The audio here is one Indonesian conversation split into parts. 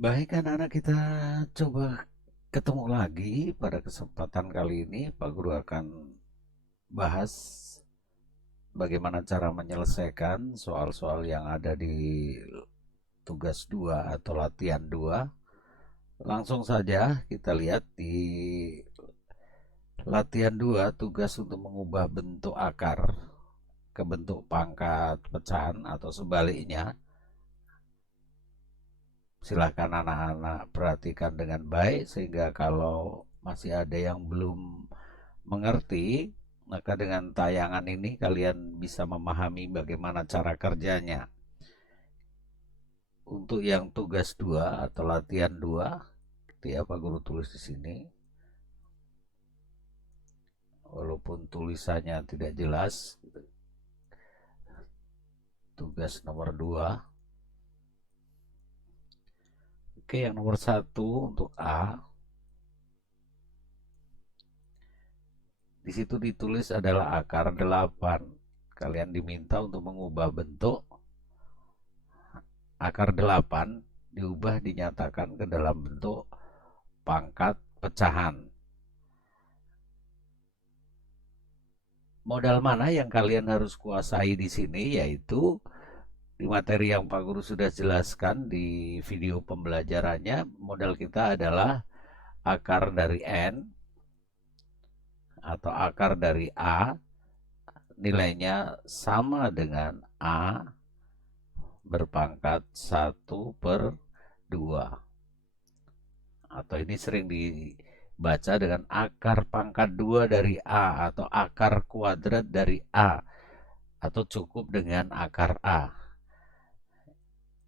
Baik, anak-anak, kita coba ketemu lagi. Pada kesempatan kali ini Pak Guru akan bahas bagaimana cara menyelesaikan soal-soal yang ada di tugas 2 atau latihan 2. Langsung saja kita lihat di latihan 2, tugas untuk mengubah bentuk akar ke bentuk pangkat pecahan atau sebaliknya. Silakan anak-anak perhatikan dengan baik sehingga kalau masih ada yang belum mengerti, maka dengan tayangan ini kalian bisa memahami bagaimana cara kerjanya. Untuk yang tugas 2 atau latihan 2, ya Pak Guru tulis di sini. Walaupun tulisannya tidak jelas, tugas nomor 2. Oke, yang nomor 1 untuk A. Di situ ditulis adalah akar 8. Kalian diminta untuk mengubah bentuk akar 8, diubah dinyatakan ke dalam bentuk pangkat pecahan. Modal mana yang kalian harus kuasai di sini, yaitu di materi yang Pak Guru sudah jelaskan di video pembelajarannya. Modal kita adalah akar dari N atau akar dari A, nilainya sama dengan A berpangkat 1/2. Atau ini sering dibaca dengan akar pangkat 2 dari A atau akar kuadrat dari A, atau cukup dengan akar A.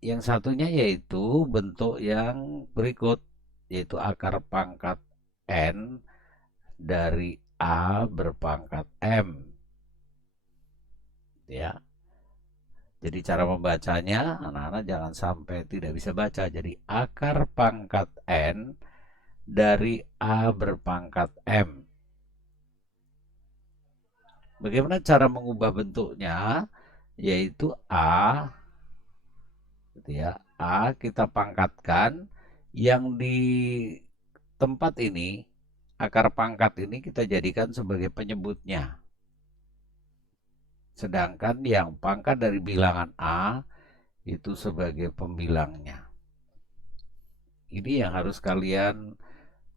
Yang satunya yaitu bentuk yang berikut, yaitu akar pangkat N dari A berpangkat M. Ya. Jadi cara membacanya, anak-anak jangan sampai tidak bisa baca. Jadi akar pangkat N dari A berpangkat M. Bagaimana cara mengubah bentuknya? Yaitu A, gitu ya. A kita pangkatkan, yang di tempat ini, akar pangkat ini kita jadikan sebagai penyebutnya. Sedangkan yang pangkat dari bilangan A itu sebagai pembilangnya. Ini yang harus kalian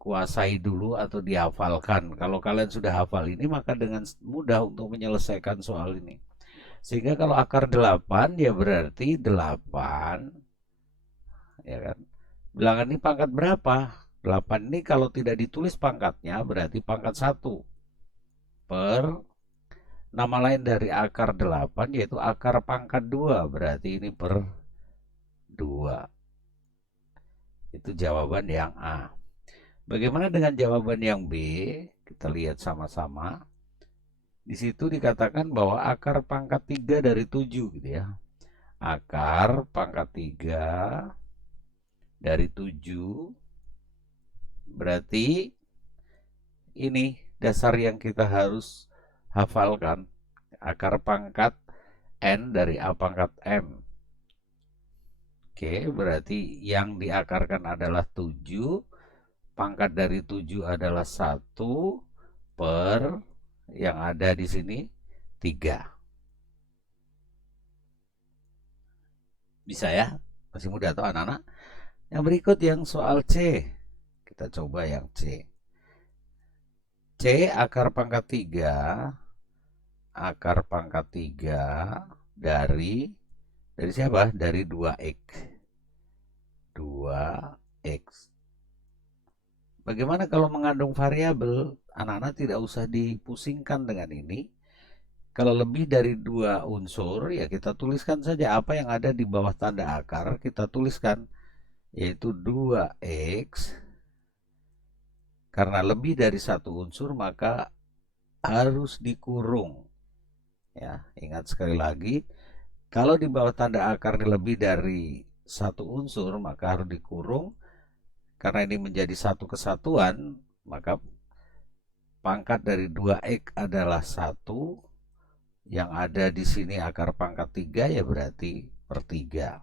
kuasai dulu atau dihafalkan. Kalau kalian sudah hafal ini, maka dengan mudah untuk menyelesaikan soal ini. Sehingga kalau akar 8, ya berarti 8, ya kan? Bilangan ini pangkat berapa? 8 ini kalau tidak ditulis pangkatnya berarti pangkat 1 per nama lain dari akar 8, yaitu akar pangkat 2, berarti ini per 2. Itu jawaban yang A. Bagaimana dengan jawaban yang B? Kita lihat sama-sama. Di situ dikatakan bahwa akar pangkat 3 dari 7, gitu ya. Akar pangkat 3 dari 7 berarti ini dasar yang kita harus hafalkan. Akar pangkat N dari A pangkat M. Oke, berarti yang diakarkan adalah 7. Pangkat dari 7 adalah 1 per yang ada di sini 3. Bisa ya? Masih mudah atau anak-anak? Yang berikut yang soal C. Kita coba yang C. C akar pangkat 3. Akar pangkat 3 dari siapa? Dari 2x. 2x. Bagaimana kalau mengandung variabel? Anak-anak tidak usah dipusingkan dengan ini. Kalau lebih dari 2 unsur, ya kita tuliskan saja apa yang ada di bawah tanda akar, kita tuliskan, yaitu 2x. Karena lebih dari 1 unsur, maka harus dikurung. Ya, ingat sekali lagi, kalau di bawah tanda akar lebih dari 1 unsur, maka harus dikurung. Karena ini menjadi satu kesatuan, maka pangkat dari 2x adalah 1. Yang ada di sini akar pangkat 3, ya berarti per 3.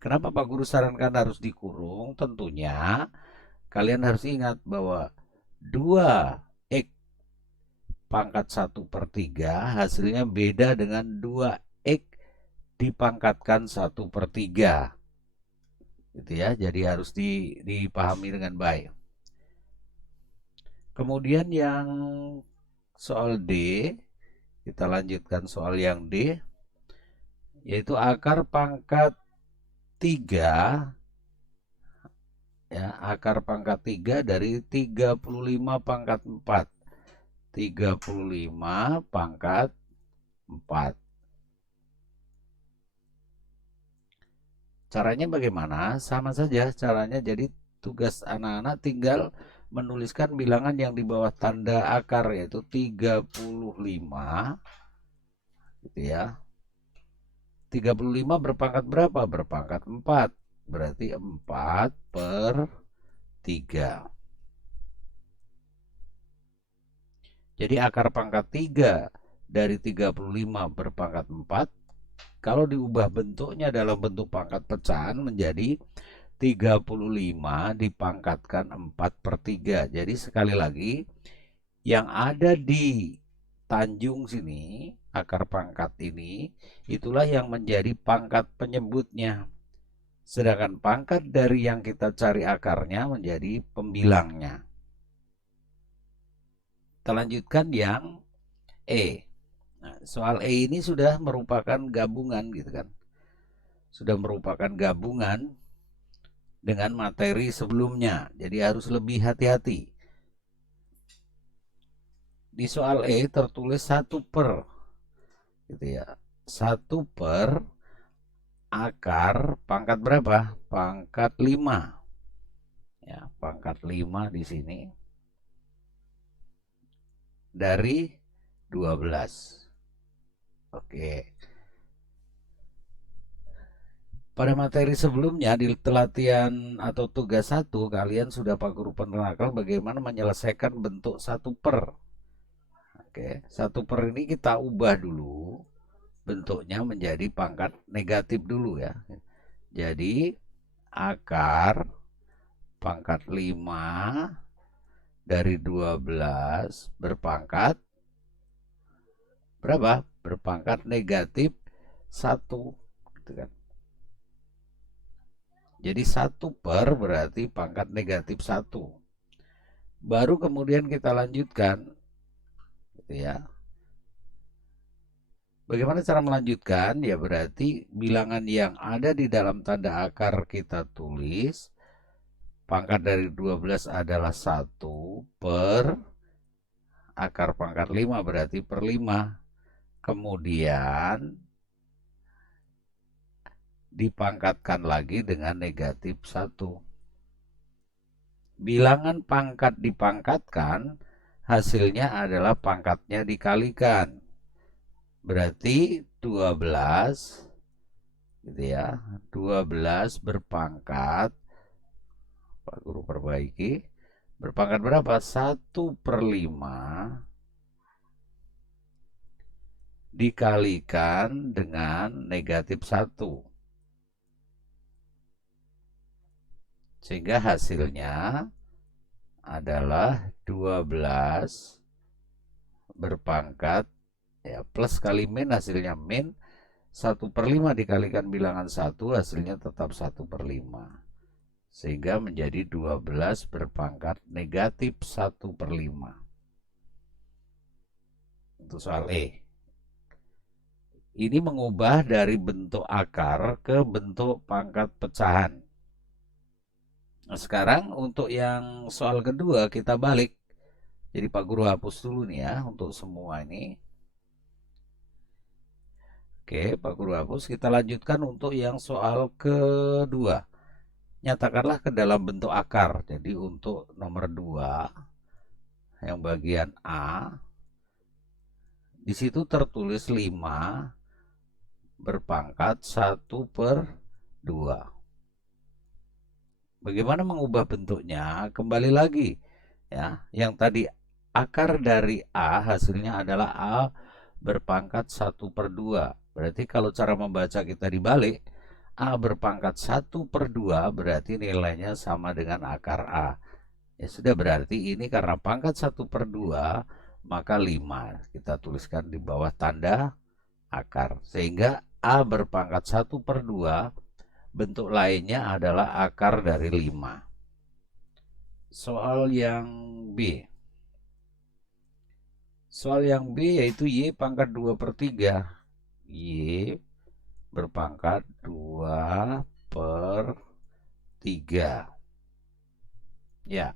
Kenapa Pak Guru sarankan harus dikurung? Tentunya kalian harus ingat bahwa 2x pangkat 1/3 hasilnya beda dengan 2x dipangkatkan 1/3. Gitu ya, jadi harus dipahami dengan baik. Kemudian yang soal D, kita lanjutkan soal yang D, yaitu akar pangkat 3, ya, akar pangkat 3 dari 35 pangkat 4. 35 pangkat 4. Caranya bagaimana? Sama saja caranya, jadi tugas anak-anak tinggal menuliskan bilangan yang di bawah tanda akar, yaitu 35, gitu ya. 35 berpangkat berapa? Berpangkat 4. Berarti 4/3. Jadi akar pangkat 3 dari 35 berpangkat 4, kalau diubah bentuknya dalam bentuk pangkat pecahan menjadi 35 dipangkatkan 4/3. Jadi sekali lagi, yang ada di tanjung sini, akar pangkat ini, itulah yang menjadi pangkat penyebutnya. Sedangkan pangkat dari yang kita cari akarnya menjadi pembilangnya. Kita lanjutkan yang E. Nah, soal E ini sudah merupakan gabungan gitu kan. Sudah merupakan gabungan dengan materi sebelumnya. Jadi harus lebih hati-hati. Di soal E tertulis 1/, gitu ya. 1/, akar pangkat berapa? Pangkat 5. Ya, pangkat 5 di sini dari 12. Oke. Pada materi sebelumnya di latihan atau tugas 1, kalian sudah Pak Guru penerangkan bagaimana menyelesaikan bentuk 1/. Oke, 1/, ini kita ubah dulu bentuknya menjadi pangkat negatif dulu ya. Jadi akar pangkat 5 dari 12 berpangkat berapa? Berpangkat negatif 1, gitu kan. Jadi 1/, berarti pangkat negatif 1. Baru kemudian kita lanjutkan, gitu ya. Bagaimana cara melanjutkan? Ya berarti bilangan yang ada di dalam tanda akar kita tulis. Pangkat dari 12 adalah 1 per akar pangkat 5, berarti per 5. Kemudian dipangkatkan lagi dengan negatif 1. Bilangan pangkat dipangkatkan, hasilnya adalah pangkatnya dikalikan. Berarti 12, gitu ya. 12 berpangkat, Pak Guru perbaiki, berpangkat berapa? 1/5 dikalikan dengan negatif 1. Sehingga hasilnya adalah 12 berpangkat, ya, plus kali min, hasilnya min. 1/5 dikalikan bilangan 1, hasilnya tetap 1/5. Sehingga menjadi 12 berpangkat negatif 1/5. Untuk soal E. Ini mengubah dari bentuk akar ke bentuk pangkat pecahan. Nah, sekarang untuk yang soal kedua kita balik. Jadi Pak Guru hapus dulu nih ya untuk semua ini. Oke, Pak Guru hapus. Kita lanjutkan untuk yang soal kedua. Nyatakanlah ke dalam bentuk akar. Jadi untuk nomor 2, yang bagian A, di situ tertulis 5 berpangkat 1/2. Bagaimana mengubah bentuknya? Kembali lagi ya, yang tadi akar dari A hasilnya adalah A berpangkat 1/2. Berarti kalau cara membaca kita dibalik, A berpangkat 1/2 berarti nilainya sama dengan akar A. Ya sudah, berarti ini karena pangkat 1/2 maka 5. Kita tuliskan di bawah tanda akar. Sehingga A berpangkat 1/2 bentuk lainnya adalah akar dari 5. Soal yang B. Soal yang B yaitu Y pangkat 2/3. Y berpangkat 2/3. Ya,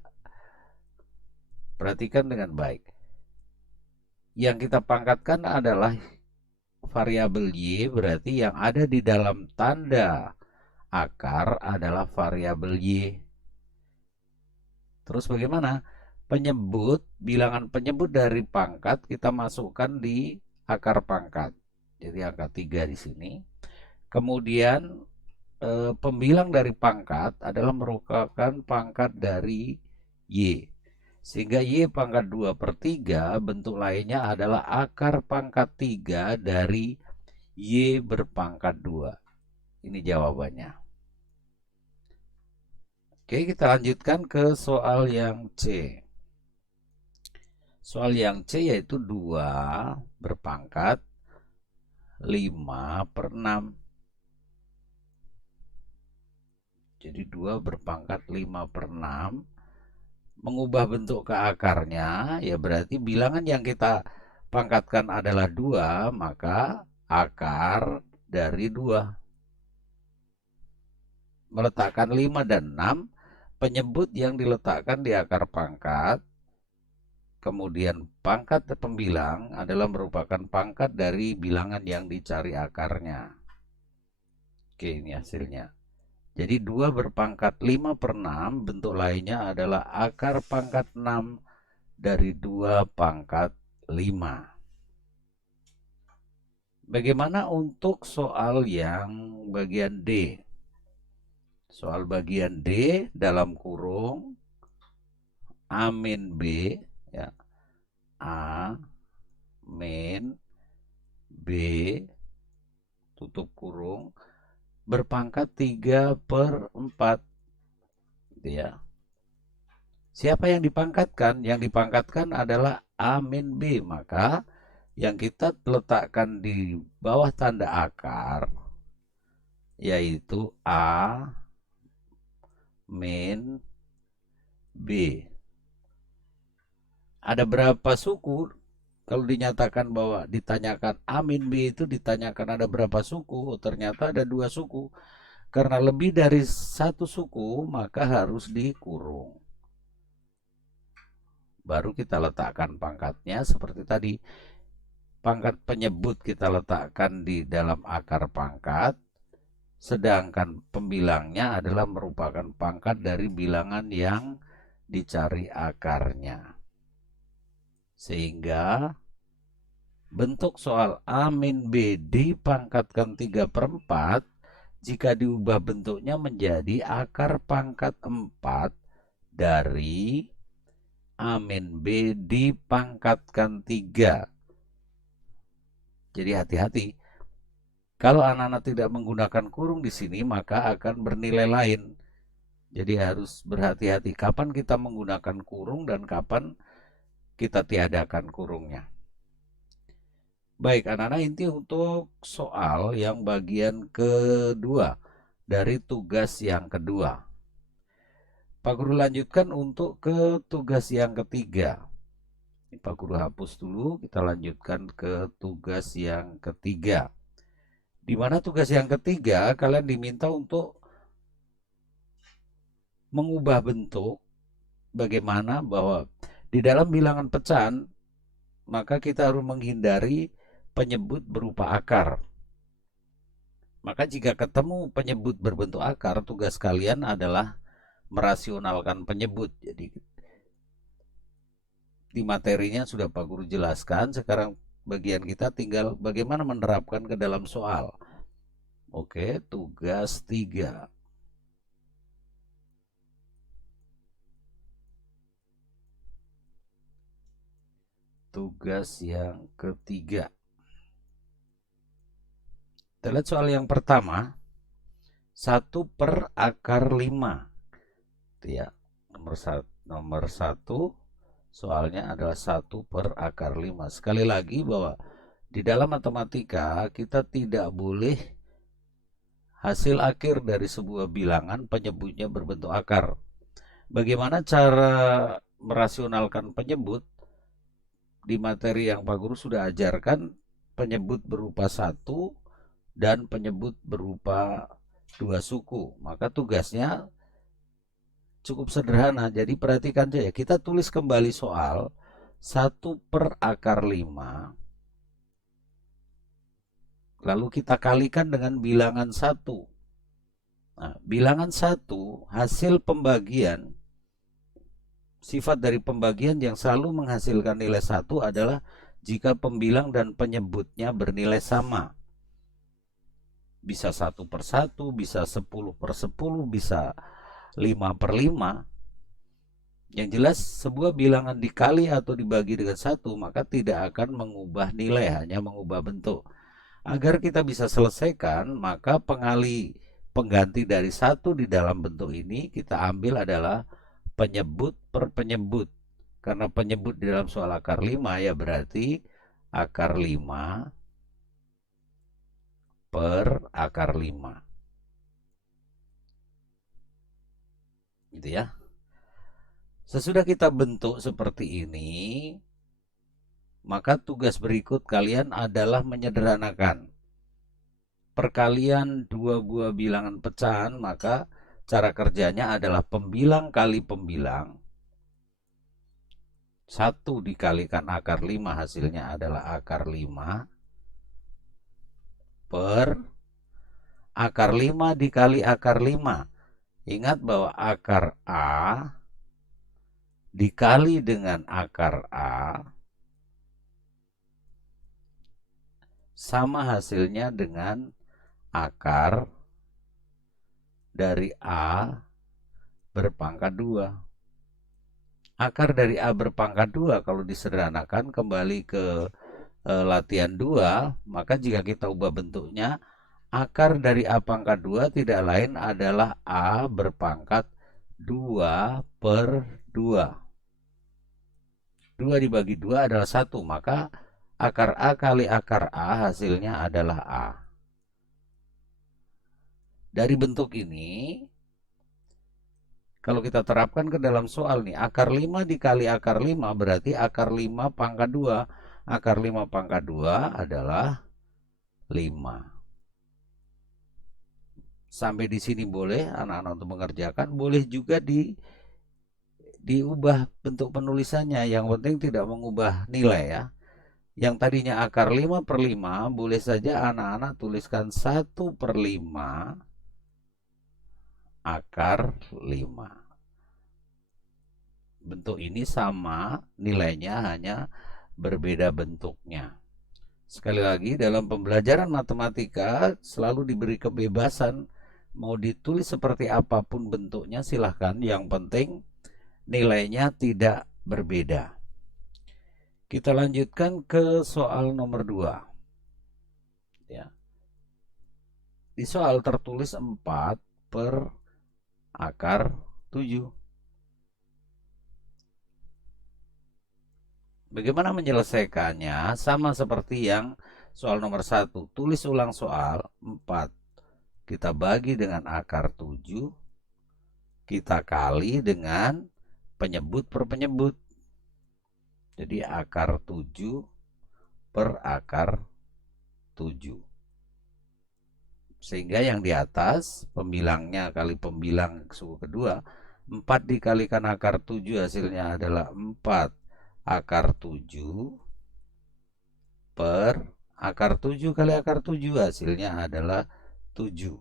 perhatikan dengan baik. Yang kita pangkatkan adalah variabel Y, berarti yang ada di dalam tanda akar adalah variabel Y. Terus bagaimana? Bilangan penyebut dari pangkat kita masukkan di akar pangkat. Jadi angka 3 di sini. Kemudian pembilang dari pangkat adalah merupakan pangkat dari Y. Sehingga Y pangkat 2/3 bentuk lainnya adalah akar pangkat 3 dari Y berpangkat 2. Ini jawabannya. Oke, kita lanjutkan ke soal yang C. Soal yang C yaitu 2 berpangkat 5/6. Jadi 2 berpangkat 5/6. Mengubah bentuk ke akarnya, ya berarti bilangan yang kita pangkatkan adalah 2, maka akar dari 2. Meletakkan 5 dan 6, penyebut yang diletakkan di akar pangkat, kemudian pangkat pembilang adalah merupakan pangkat dari bilangan yang dicari akarnya. Oke, ini hasilnya. Jadi 2 berpangkat 5/6, bentuk lainnya adalah akar pangkat 6 dari 2 pangkat 5. Bagaimana untuk soal yang bagian D? Soal bagian D dalam kurung A min B, ya, A min B tutup kurung berpangkat 3/4, gitu ya. Siapa yang dipangkatkan? Yang dipangkatkan adalah A min B, maka yang kita letakkan di bawah tanda akar yaitu A min B. Ada berapa suku? Kalau dinyatakan bahwa ditanyakan A min B itu ditanyakan ada berapa suku, ternyata ada 2 suku. Karena lebih dari 1 suku maka harus dikurung. Baru kita letakkan pangkatnya seperti tadi. Pangkat penyebut kita letakkan di dalam akar pangkat, sedangkan pembilangnya adalah merupakan pangkat dari bilangan yang dicari akarnya. Sehingga bentuk soal A min B dipangkatkan 3/4, jika diubah bentuknya menjadi akar pangkat 4 dari A min B dipangkatkan 3. Jadi hati-hati. Kalau anak-anak tidak menggunakan kurung di sini, maka akan bernilai lain. Jadi harus berhati-hati kapan kita menggunakan kurung dan kapan kita tiadakan kurungnya. Baik anak-anak, inti untuk soal yang bagian kedua dari tugas yang kedua. Pak Guru lanjutkan untuk ke tugas yang ketiga. Pak Guru hapus dulu, kita lanjutkan ke tugas yang ketiga. Di mana tugas yang ketiga kalian diminta untuk mengubah bentuk, bagaimana bahwa di dalam bilangan pecahan maka kita harus menghindari penyebut berupa akar. Maka jika ketemu penyebut berbentuk akar, tugas kalian adalah merasionalkan penyebut. Jadi di materinya sudah Pak Guru jelaskan, sekarang bagian kita tinggal bagaimana menerapkan ke dalam soal. Oke, tugas 3. Tugas yang ketiga. Kita lihat soal yang pertama. 1 per akar 5. Itu ya. Nomor satu soalnya adalah 1 per akar 5. Sekali lagi bahwa di dalam matematika kita tidak boleh hasil akhir dari sebuah bilangan penyebutnya berbentuk akar. Bagaimana cara merasionalkan penyebut? Di materi yang Pak Guru sudah ajarkan, penyebut berupa 1 dan penyebut berupa 2 suku. Maka tugasnya cukup sederhana. Jadi perhatikan saja, kita tulis kembali soal 1 per akar 5. Lalu kita kalikan dengan bilangan 1. Nah, bilangan 1 hasil pembagian. Sifat dari pembagian yang selalu menghasilkan nilai 1 adalah jika pembilang dan penyebutnya bernilai sama. Bisa 1 per 1, bisa 10 per 10, bisa 5 per 5. Yang jelas sebuah bilangan dikali atau dibagi dengan 1 maka tidak akan mengubah nilai, hanya mengubah bentuk. Agar kita bisa selesaikan, maka pengganti dari 1 di dalam bentuk ini kita ambil adalah penyebut per penyebut. Karena penyebut di dalam soal akar 5 ya berarti akar 5 per akar 5. Gitu ya. Sesudah kita bentuk seperti ini, maka tugas berikut kalian adalah menyederhanakan. Perkalian 2 buah bilangan pecahan, maka cara kerjanya adalah pembilang kali pembilang. 1 dikalikan akar 5 hasilnya adalah akar 5 per akar 5 dikali akar 5. Ingat bahwa akar A dikali dengan akar A sama hasilnya dengan akar dari A berpangkat 2. Akar dari A berpangkat 2 kalau disederhanakan kembali ke latihan 2, maka jika kita ubah bentuknya, akar dari A pangkat 2 tidak lain adalah A berpangkat 2 per 2. 2 dibagi 2 adalah 1, maka akar A kali akar A hasilnya adalah A. Dari bentuk ini, kalau kita terapkan ke dalam soal nih, akar 5 dikali akar 5 berarti akar 5 pangkat 2. Akar 5 pangkat 2 adalah 5. Sampai di sini boleh anak-anak untuk mengerjakan, boleh juga diubah bentuk penulisannya. Yang penting tidak mengubah nilai ya. Yang tadinya akar 5 per 5, boleh saja anak-anak tuliskan 1 per 5 akar 5. Bentuk ini sama, nilainya hanya berbeda bentuknya. Sekali lagi, dalam pembelajaran matematika selalu diberi kebebasan mau ditulis seperti apapun bentuknya silahkan, yang penting nilainya tidak berbeda. Kita lanjutkan ke soal nomor 2 ya. Di soal tertulis 4 per akar 7. Bagaimana menyelesaikannya? Sama seperti yang soal nomor 1. Tulis ulang soal 4. Kita bagi dengan akar 7. Kita kali dengan penyebut per penyebut. Jadi akar 7 per akar 7. Sehingga yang di atas, pembilangnya kali pembilang suku kedua, 4 dikalikan akar 7 hasilnya adalah 4 akar 7 per akar 7 kali akar 7 hasilnya adalah 7.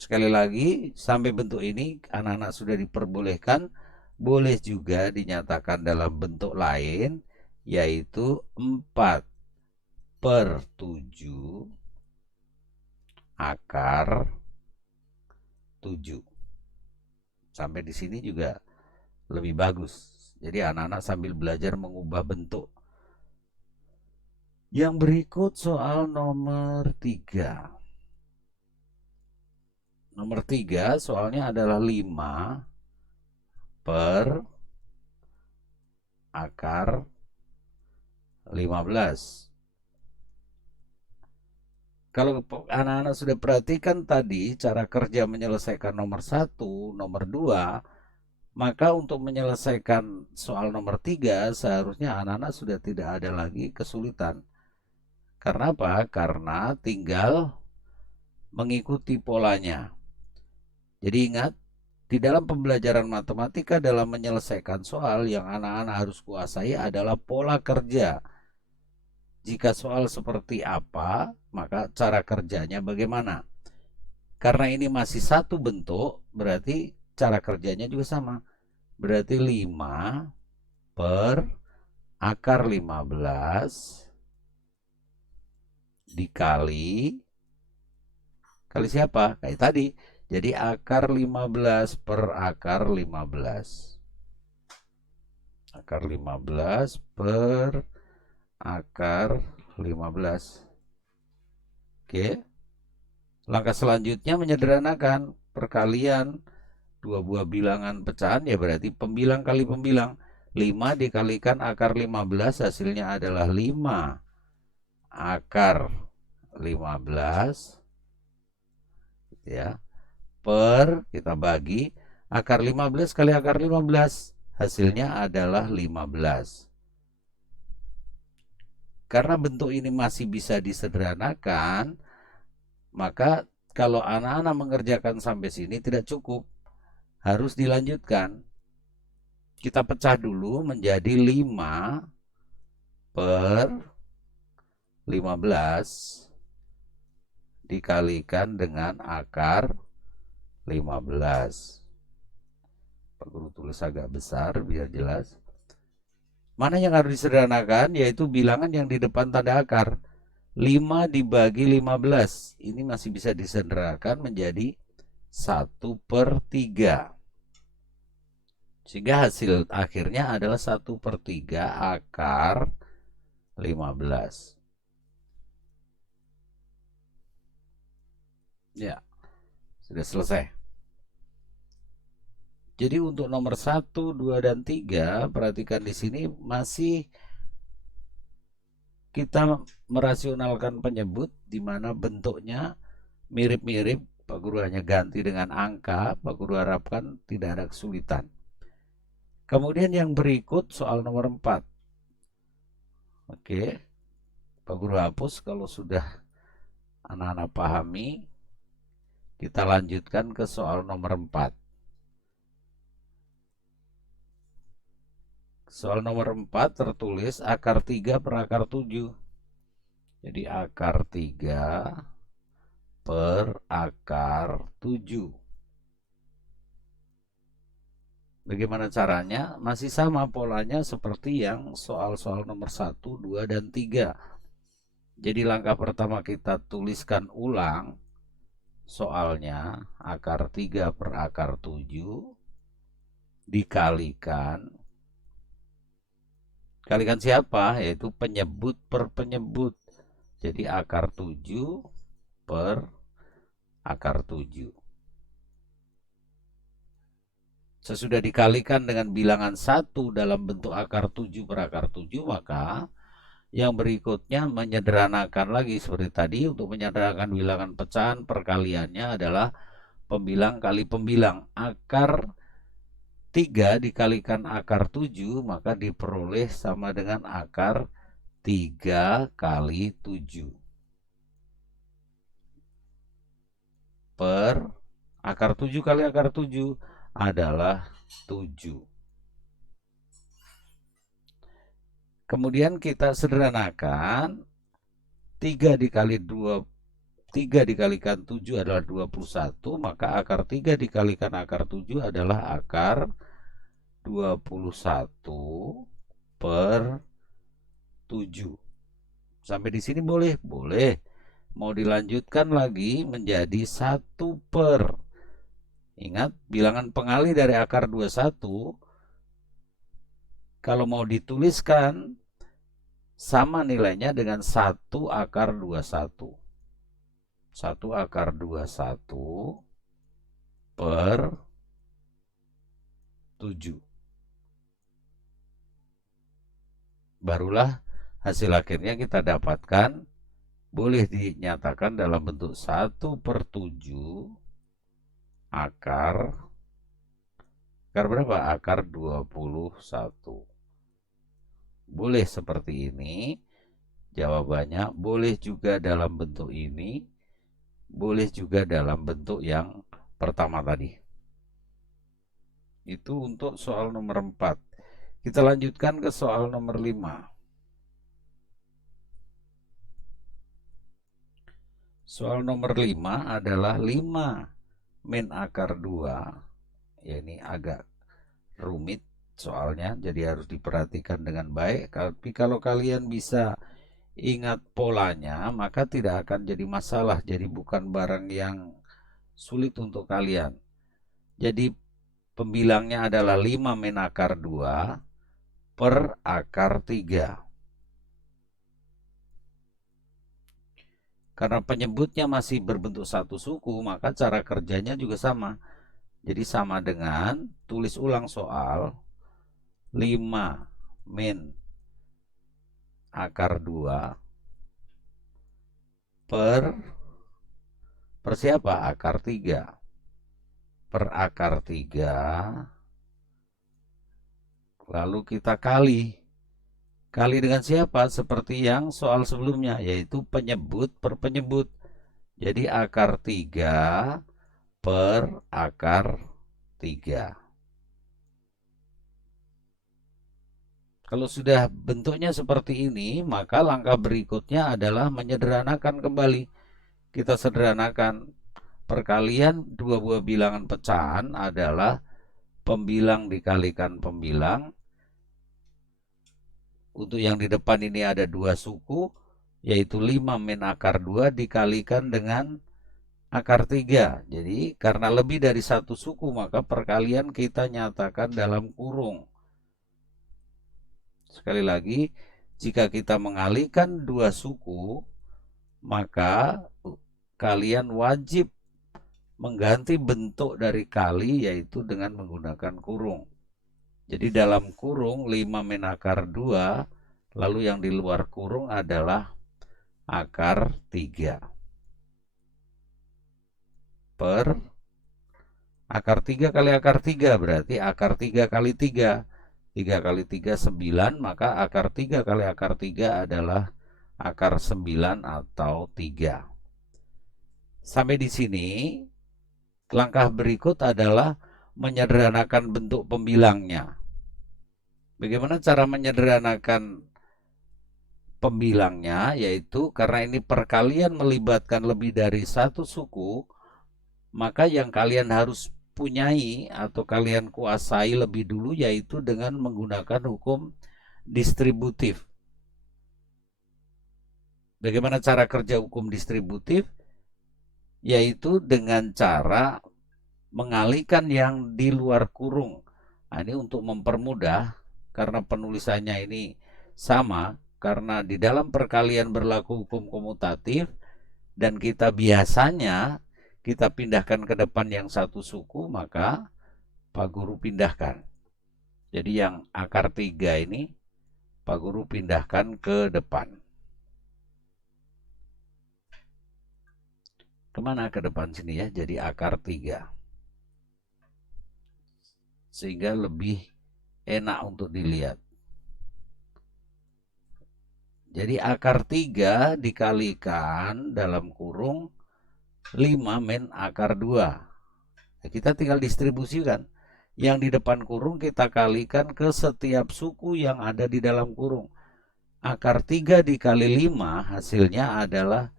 Sekali lagi, sampai bentuk ini anak-anak sudah diperbolehkan. Boleh juga dinyatakan dalam bentuk lain, yaitu 4 per 7 akar 7. Sampai di sini juga lebih bagus. Jadi anak-anak sambil belajar mengubah bentuk. Yang berikut soal nomor 3. nomor 3 soalnya adalah 5 per akar 15. Kalau anak-anak sudah perhatikan tadi cara kerja menyelesaikan nomor 1, nomor 2, maka untuk menyelesaikan soal nomor 3 seharusnya anak-anak sudah tidak ada lagi kesulitan. Karena apa? Karena tinggal mengikuti polanya. Jadi ingat, di dalam pembelajaran matematika dalam menyelesaikan soal yang anak-anak harus kuasai adalah pola kerja. Jika soal seperti apa, maka cara kerjanya bagaimana? Karena ini masih satu bentuk, berarti cara kerjanya juga sama. Berarti 5 per akar 15 dikali siapa? Kayak tadi. Jadi akar 15 per akar 15. Akar 15 per akar 15. Oke. Langkah selanjutnya menyederhanakan perkalian dua buah bilangan pecahan, ya berarti pembilang kali pembilang. 5 dikalikan akar 15 hasilnya adalah 5 akar 15 ya, per kita bagi akar 15 kali akar 15 hasilnya adalah 15. Karena bentuk ini masih bisa disederhanakan, maka kalau anak-anak mengerjakan sampai sini tidak cukup, harus dilanjutkan. Kita pecah dulu menjadi 5 per 15 dikalikan dengan akar 15. Pak Guru tulis agak besar biar jelas. Mana yang harus disederhanakan? Yaitu bilangan yang di depan tanda akar. 5 dibagi 15. Ini masih bisa disederhanakan menjadi 1 per 3. Sehingga hasil akhirnya adalah 1 per 3 akar 15. Ya, sudah selesai. Jadi untuk nomor 1, 2, dan 3, perhatikan di sini masih kita merasionalkan penyebut di mana bentuknya mirip-mirip. Pak Guru hanya ganti dengan angka. Pak Guru harapkan tidak ada kesulitan. Kemudian yang berikut soal nomor 4. Oke. Pak Guru hapus kalau sudah anak-anak pahami. Kita lanjutkan ke soal nomor 4. Soal nomor 4 tertulis akar 3 per akar 7. Jadi akar 3 per akar 7. Bagaimana caranya? Masih sama polanya seperti yang soal-soal nomor 1, 2, dan 3. Jadi langkah pertama kita tuliskan ulang soalnya. Akar 3 per akar 7 dikalikan. Kalikan siapa? Yaitu penyebut per penyebut. Jadi akar 7 per akar 7. Sesudah dikalikan dengan bilangan 1 dalam bentuk akar 7 per akar 7, maka yang berikutnya menyederhanakan lagi seperti tadi. Untuk menyederhanakan bilangan pecahan, perkaliannya adalah pembilang kali pembilang. Akar 3 dikalikan akar 7, maka diperoleh sama dengan akar 3 kali 7. Per akar 7 kali akar 7 adalah 7. Kemudian kita sederhanakan. 3 dikalikan 7 adalah 21, maka akar 3 dikalikan akar 7 adalah akar 21 per 7. Sampai di sini boleh? Boleh. Mau dilanjutkan lagi menjadi 1 per. Ingat, bilangan pengali dari akar 21 kalau mau dituliskan sama nilainya dengan 1 akar 21. 1 akar 21 per 7. Barulah hasil akhirnya kita dapatkan, boleh dinyatakan dalam bentuk 1/7 akar berapa? Akar 21. Boleh seperti ini jawabannya, boleh juga dalam bentuk ini, boleh juga dalam bentuk yang pertama tadi. Itu untuk soal nomor 4. Kita lanjutkan ke soal nomor 5. Soal nomor 5 adalah 5 min akar 2. Ya, ini agak rumit soalnya, jadi harus diperhatikan dengan baik. Tapi kalau kalian bisa ingat polanya, maka tidak akan jadi masalah. Jadi bukan barang yang sulit untuk kalian. Jadi pembilangnya adalah 5 min akar 2 per akar 3. Karena penyebutnya masih berbentuk satu suku, maka cara kerjanya juga sama. Jadi sama dengan tulis ulang soal 5 min akar 2 per siapa? Akar 3. Per akar 3. Lalu kita kali. Kali dengan siapa? Seperti yang soal sebelumnya, yaitu penyebut per penyebut. Jadi akar 3 per akar 3. Kalau sudah bentuknya seperti ini, maka langkah berikutnya adalah menyederhanakan kembali. Kita sederhanakan. Perkalian dua buah bilangan pecahan adalah pembilang dikalikan pembilang. Untuk yang di depan ini ada dua suku, yaitu 5 min akar 2 dikalikan dengan akar 3. Jadi karena lebih dari satu suku, maka perkalian kita nyatakan dalam kurung. Sekali lagi, jika kita mengalihkan dua suku, maka kalian wajib mengganti bentuk dari kali, yaitu dengan menggunakan kurung. Jadi dalam kurung 5 min akar 2, lalu yang di luar kurung adalah akar 3. Per akar 3 kali akar 3 berarti akar 3 kali 3. 3 kali 3 9, maka akar 3 kali akar 3 adalah akar 9 atau 3. Sampai di sini, langkah berikut adalah menyederhanakan bentuk pembilangnya. Bagaimana cara menyederhanakan pembilangnya? Yaitu karena ini perkalian melibatkan lebih dari satu suku, maka yang kalian harus punyai atau kalian kuasai lebih dulu yaitu dengan menggunakan hukum distributif. Bagaimana cara kerja hukum distributif? Yaitu dengan cara mengalihkan yang di luar kurung. Nah, ini untuk mempermudah karena penulisannya ini sama, karena di dalam perkalian berlaku hukum komutatif dan kita biasanya kita pindahkan ke depan yang satu suku, maka Pak Guru pindahkan. Jadi yang akar 3 ini Pak Guru pindahkan ke depan. Kemana ke depan sini ya? Jadi akar 3. Sehingga lebih enak untuk dilihat. Jadi akar 3 dikalikan dalam kurung 5 min akar 2. Ya, kita tinggal distribusikan. Yang di depan kurung kita kalikan ke setiap suku yang ada di dalam kurung. Akar 3 dikali 5 hasilnya adalah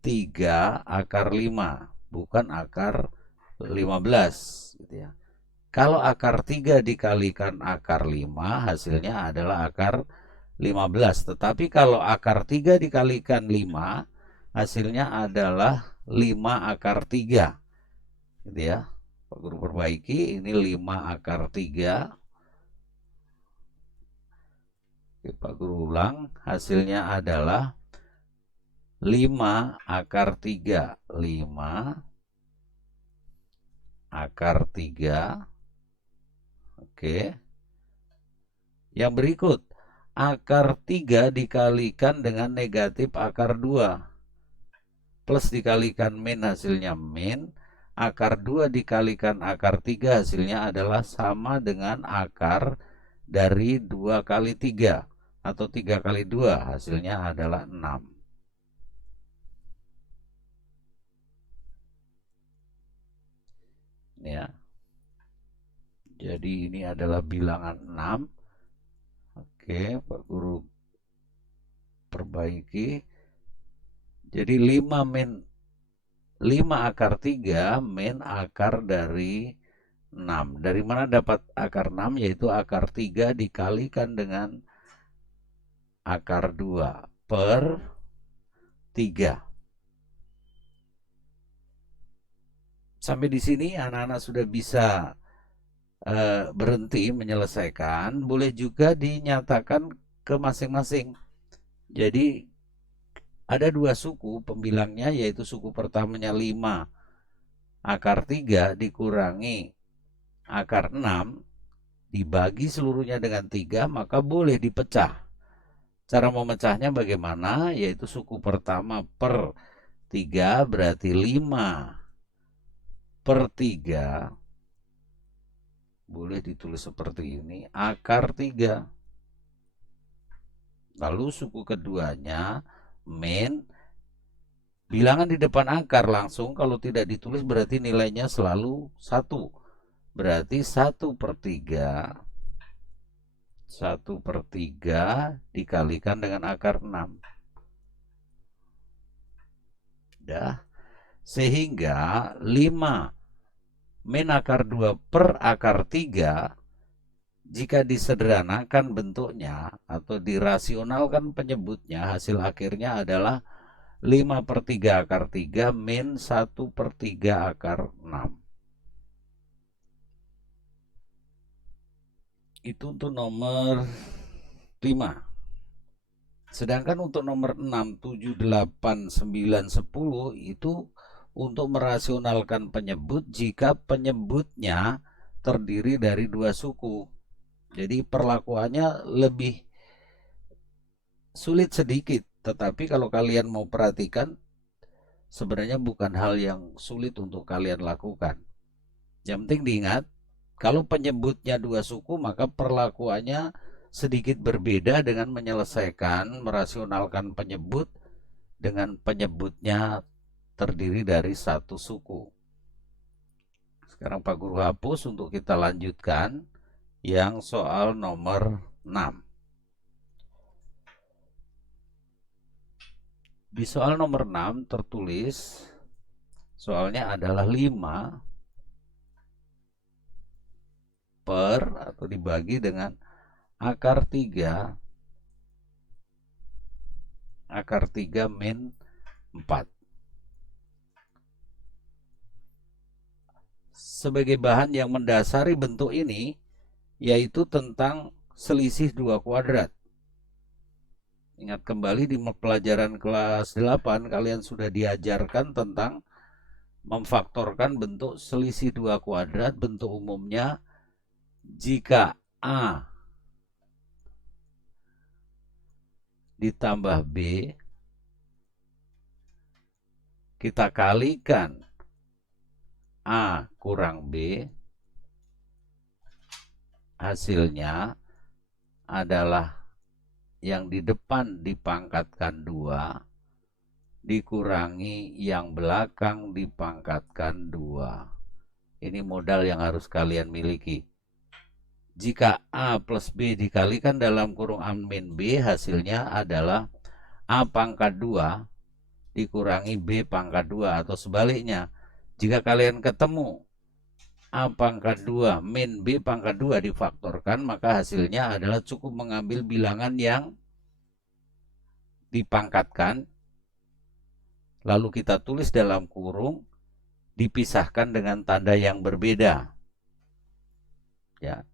3 akar 5. Bukan akar 15. Gitu ya. Kalau akar 3 dikalikan akar 5 hasilnya adalah akar 15. Tetapi kalau akar 3 dikalikan 5 hasilnya adalah 5 akar 3. Gitu ya. Pak Guru perbaiki, ini 5 akar 3. Oke, Pak Guru ulang, hasilnya adalah 5 akar 3. 5 akar 3. Oke. Yang berikut, akar 3 dikalikan dengan negatif akar 2. Plus dikalikan min hasilnya min. Akar 2 dikalikan akar 3 hasilnya adalah sama dengan akar dari 2 kali 3. Atau 3 kali 2 hasilnya adalah 6. Ya. Jadi ini adalah bilangan 6. Oke, Pak Guru perbaiki. Jadi 5 akar 3 min akar dari 6. Dari mana dapat akar 6? Yaitu akar 3 dikalikan dengan akar 2 per 3. Sampai di sini anak-anak sudah bisa berhenti menyelesaikan. Boleh juga dinyatakan ke masing-masing. Jadi ada 2 suku pembilangnya, yaitu suku pertamanya 5 akar 3 dikurangi akar 6 dibagi seluruhnya dengan 3, maka boleh dipecah. Cara memecahnya bagaimana? Yaitu suku pertama per 3 berarti 5 per 3. Boleh ditulis seperti ini, akar 3. Lalu suku keduanya min, bilangan di depan akar langsung, kalau tidak ditulis berarti nilainya selalu 1. Berarti 1 per 3. 1 per 3 dikalikan dengan akar 6. Dah. Sehingga 5 min akar 2 per akar 3, jika disederhanakan bentuknya atau dirasionalkan penyebutnya, hasil akhirnya adalah 5 per 3 akar 3 min 1 per 3 akar 6. Itu untuk nomor 5. Sedangkan untuk nomor 6, 7, 8, 9, 10 itu untuk merasionalkan penyebut jika penyebutnya terdiri dari 2 suku. Jadi perlakuannya lebih sulit sedikit. Tetapi kalau kalian mau perhatikan, sebenarnya bukan hal yang sulit untuk kalian lakukan. Yang penting diingat, kalau penyebutnya 2 suku, maka perlakuannya sedikit berbeda dengan menyelesaikan, merasionalkan penyebut dengan penyebutnya terdiri dari 1 suku. Sekarang Pak Guru hapus untuk kita lanjutkan yang soal nomor 6. Di soal nomor 6 tertulis, soalnya adalah 5 per atau dibagi dengan akar 3 min 4. Sebagai bahan yang mendasari bentuk ini, yaitu tentang selisih 2 kuadrat. Ingat kembali di pelajaran kelas 8 kalian sudah diajarkan tentang memfaktorkan bentuk selisih 2 kuadrat. Bentuk umumnya jika A ditambah B, kita kalikan A kurang B, hasilnya adalah yang di depan dipangkatkan 2 dikurangi yang belakang dipangkatkan 2. Ini modal yang harus kalian miliki. Jika A plus B dikalikan dalam kurung A min B, hasilnya adalah A pangkat 2 dikurangi B pangkat 2, atau sebaliknya. Jika kalian ketemu A pangkat 2 min B pangkat 2 difaktorkan, maka hasilnya adalah cukup mengambil bilangan yang dipangkatkan, lalu kita tulis dalam kurung, dipisahkan dengan tanda yang berbeda. Ya.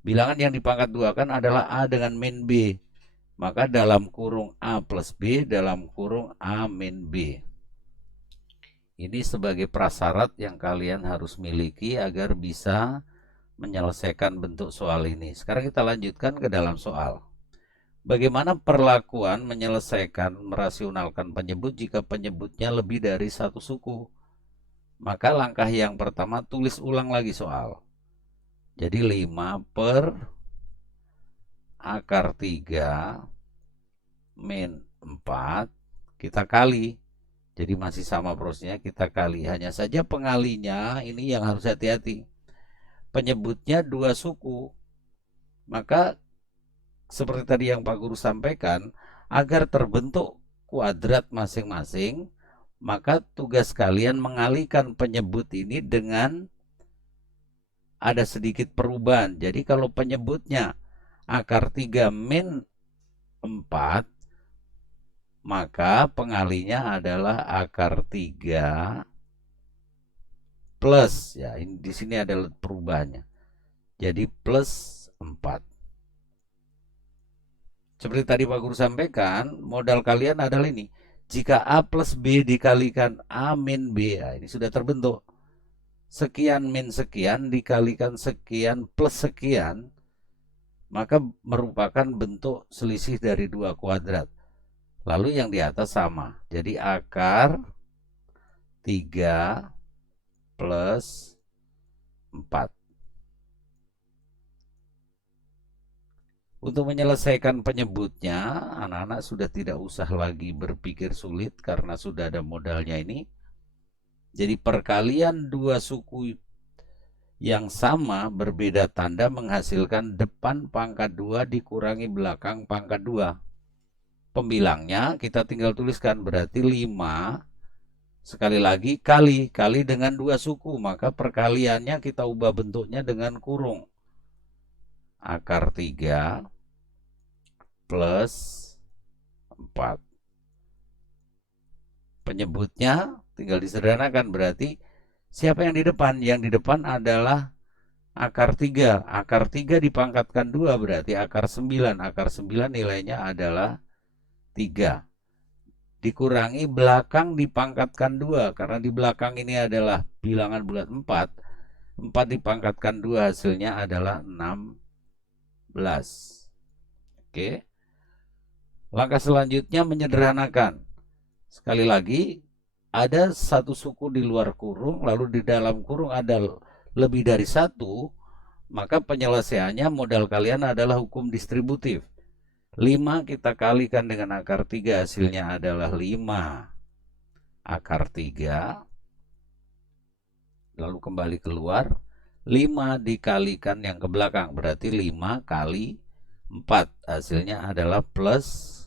Bilangan yang dipangkat 2 kan adalah A dengan min B. Maka dalam kurung A plus B, dalam kurung A min B. Ini sebagai prasyarat yang kalian harus miliki agar bisa menyelesaikan bentuk soal ini. Sekarang kita lanjutkan ke dalam soal. Bagaimana perlakuan menyelesaikan merasionalkan penyebut jika penyebutnya lebih dari satu suku? Maka langkah yang pertama, tulis ulang lagi soal. Jadi 5 per akar 3 min 4 kita kali. Jadi masih sama prosesnya, kita kali. Hanya saja pengalinya ini yang harus hati-hati. Penyebutnya 2 suku. Maka seperti tadi yang Pak Guru sampaikan, agar terbentuk kuadrat masing-masing, maka tugas kalian mengalihkan penyebut ini dengan ada sedikit perubahan. Jadi kalau penyebutnya akar 3 min 4, maka pengalinya adalah akar 3 plus, ya ini di sini adalah perubahannya. Jadi plus 4. Seperti tadi Pak Guru sampaikan, modal kalian adalah ini. Jika A plus B dikalikan A min B, ya, ini sudah terbentuk. Sekian min sekian dikalikan sekian plus sekian, maka merupakan bentuk selisih dari 2 kuadrat. Lalu yang di atas sama. Jadi akar 3 plus 4. Untuk menyelesaikan penyebutnya, anak-anak sudah tidak usah lagi berpikir sulit karena sudah ada modalnya ini. Jadi perkalian 2 suku yang sama berbeda tanda menghasilkan depan pangkat 2 dikurangi belakang pangkat 2. Pembilangnya kita tinggal tuliskan, berarti 5 sekali lagi kali dengan 2 suku, maka perkaliannya kita ubah bentuknya dengan kurung. Akar 3 plus 4. Penyebutnya tinggal disederhanakan, berarti siapa yang di depan? Yang di depan adalah akar 3. Akar 3 dipangkatkan 2 berarti akar 9. Akar 9 nilainya adalah 3. Dikurangi belakang dipangkatkan 2. Karena di belakang ini adalah bilangan bulat 4. 4 dipangkatkan 2 hasilnya adalah 16. Oke. Langkah selanjutnya menyederhanakan. Sekali lagi, ada satu suku di luar kurung, lalu di dalam kurung ada lebih dari 1, maka penyelesaiannya modal kalian adalah hukum distributif. 5 kita kalikan dengan akar 3, hasilnya adalah 5 akar 3. Lalu kembali keluar, 5 dikalikan yang ke belakang, berarti 5 kali 4, hasilnya adalah plus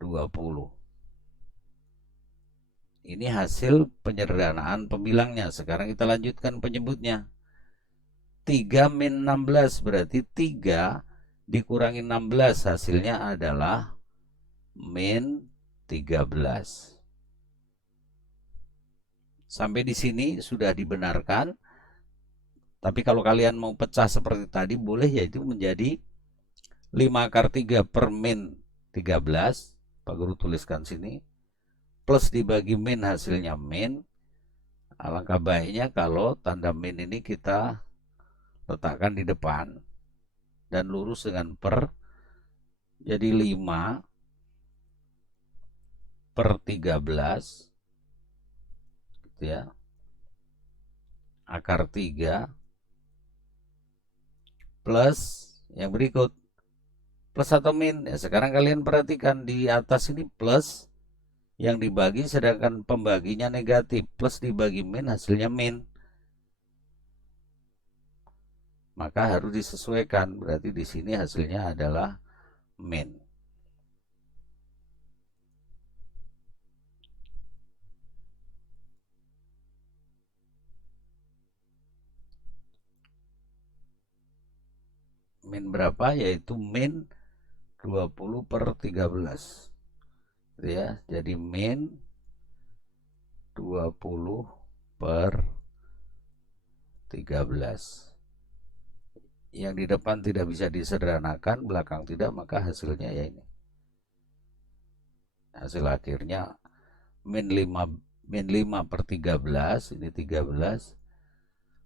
20. Ini hasil penyederhanaan pembilangnya. Sekarang kita lanjutkan penyebutnya. 3 min 16 berarti 3 dikurangi 16, hasilnya adalah min 13. Sampai di sini sudah dibenarkan. Tapi kalau kalian mau pecah seperti tadi boleh, yaitu menjadi 5 akar 3 per min 13. Pak Guru tuliskan sini. Plus dibagi min hasilnya min. Alangkah baiknya kalau tanda min ini kita letakkan di depan dan lurus dengan per. Jadi 5 per 13 gitu ya. Akar 3 plus yang berikut plus atau min. Ya, sekarang kalian perhatikan di atas ini plus yang dibagi, sedangkan pembaginya negatif. Plus dibagi min hasilnya min. Maka harus disesuaikan. Berarti di sini hasilnya adalah min. Min berapa? Yaitu min 20 per 13. Ya, jadi min 20 per 13. Yang di depan tidak bisa disederhanakan, belakang tidak, maka hasilnya ya ini. Hasil akhirnya min 15 min 5 per 13, ini 13,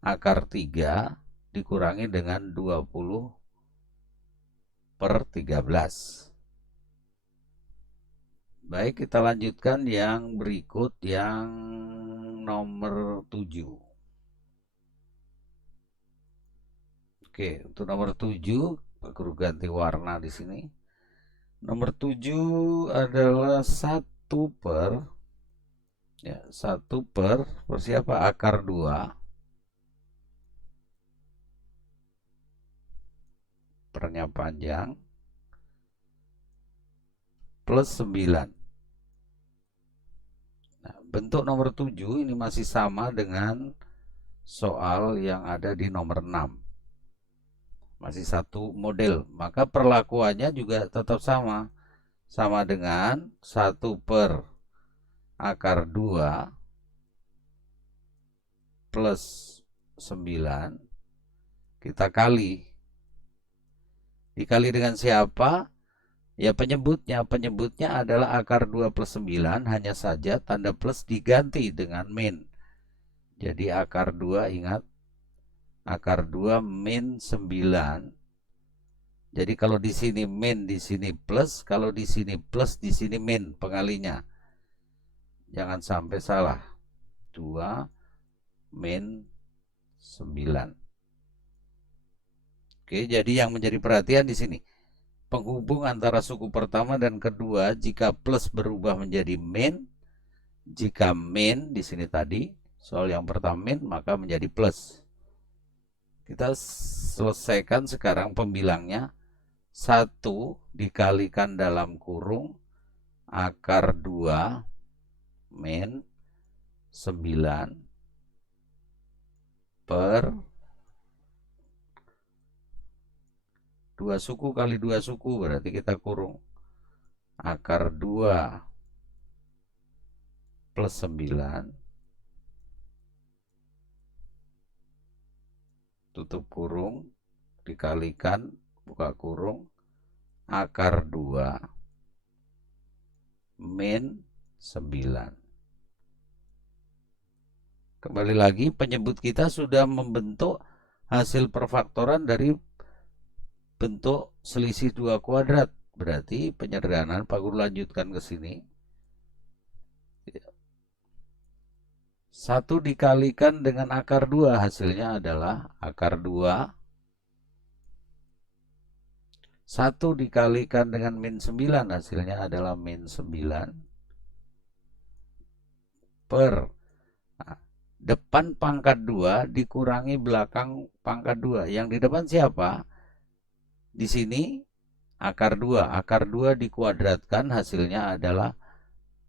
akar 3 dikurangi dengan 20 per 13. Baik, kita lanjutkan yang berikut, yang nomor 7. Oke, untuk nomor 7, Pak Guru ganti warna di sini. Nomor 7 adalah 1 per, ya, 1 per siapa? Akar 2. Pernya panjang. Plus 9. Nah, bentuk nomor 7 ini masih sama dengan soal yang ada di nomor 6. Masih satu model. Maka perlakuannya juga tetap sama. Sama dengan 1 per akar 2 plus 9 kita kali. Dikali dengan siapa? Ya penyebutnya. Penyebutnya adalah akar 2 plus 9, hanya saja tanda plus diganti dengan min. Jadi akar 2, ingat, akar 2 min 9. Jadi kalau di sini min, di sini plus, kalau di sini plus, di sini min pengalinya. Jangan sampai salah. 2 min 9. Oke, jadi yang menjadi perhatian di sini, penghubung antara suku pertama dan kedua, jika plus berubah menjadi min, jika min di sini tadi, soal yang pertama min, maka menjadi plus. Kita selesaikan sekarang pembilangnya. 1 dikalikan dalam kurung akar 2 min 9 per 2 suku kali 2 suku, berarti kita kurung akar 2 plus 9 tutup kurung dikalikan buka kurung akar 2 min 9. Kembali lagi, penyebut kita sudah membentuk hasil perfaktoran dari bentuk selisih 2 kuadrat. Berarti penyederhanaan Pak Guru lanjutkan ke sini. 1 dikalikan dengan akar 2, hasilnya adalah akar 2. 1 dikalikan dengan min 9, hasilnya adalah min 9. Per depan pangkat 2 dikurangi belakang pangkat 2. Yang di depan siapa? Di sini akar 2. Akar 2 dikuadratkan, hasilnya adalah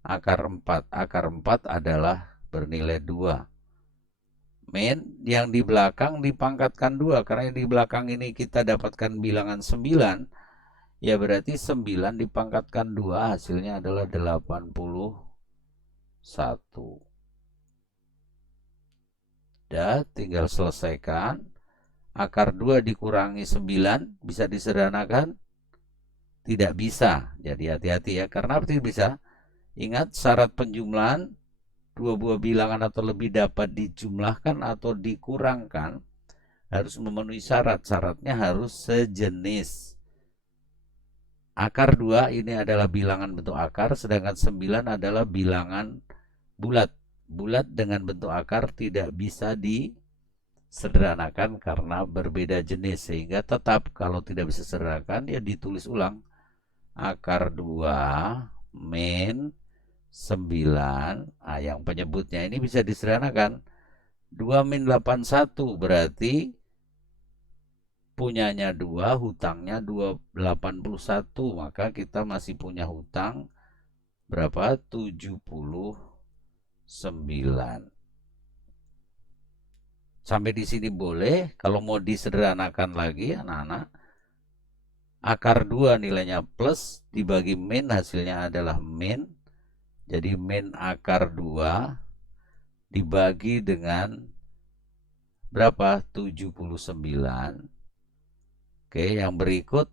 akar 4. Akar 4 adalah bernilai 2. Min yang di belakang dipangkatkan 2. Karena yang di belakang ini kita dapatkan bilangan 9. Ya berarti 9 dipangkatkan 2, hasilnya adalah 81. Udah, tinggal selesaikan. Akar 2 dikurangi 9 bisa disederhanakan? Tidak bisa. Jadi hati-hati ya. Karena tidak bisa. Ingat syarat penjumlahan, dua buah bilangan atau lebih dapat dijumlahkan atau dikurangkan harus memenuhi syarat. Syaratnya harus sejenis. Akar 2 ini adalah bilangan bentuk akar, sedangkan 9 adalah bilangan bulat. Bulat dengan bentuk akar tidak bisa disederhanakan karena berbeda jenis, sehingga tetap kalau tidak bisa sederhanakan ya ditulis ulang. Akar 2 min 9. Yang penyebutnya ini bisa disederhanakan. 2 min 81 berarti punyanya 2, hutangnya 81. Maka kita masih punya hutang berapa? 79. Sampai di sini boleh. Kalau mau disederhanakan lagi anak-anak, akar 2 nilainya plus dibagi min, hasilnya adalah min. Jadi min akar 2 dibagi dengan berapa? 79. Oke, yang berikut